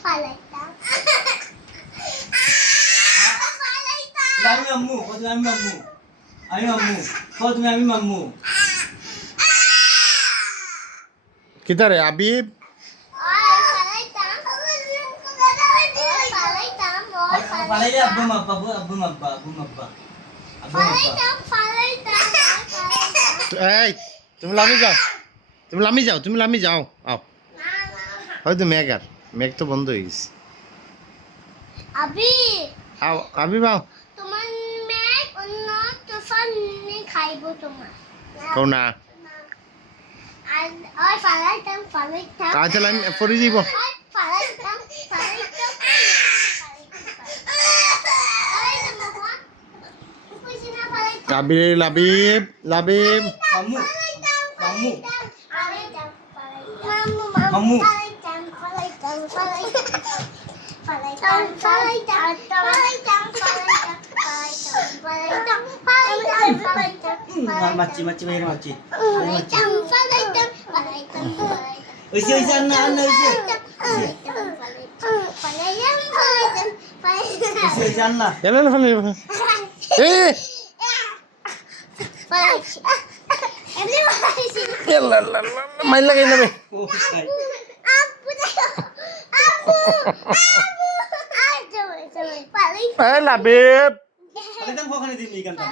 Palaitang. আমি মাম্মু কত আমি মাম্মু কত আমি মাম্মু কিতারে আবিব পালাই আব্বু মাব্বা এই তুমি লামি যাও আও হয়তো মেঘ তো বন্ধ হয়ে গেছে Abi, আও আবিব আও তোমার মেঘ অন্য তুফান খাইব তোমার কও না আর ফালাইতাম আচ্ছা আমি পরে দিব ফালাইতাম লাবিব মাম্মু মাছি বাইরে মাছি ওইসে আন্না ওইসে আন্না এলা ফেলে এ মাইল লাগাই নেবে ও ভাই লাবিব আরে দেন কখনো দিন এই গানটা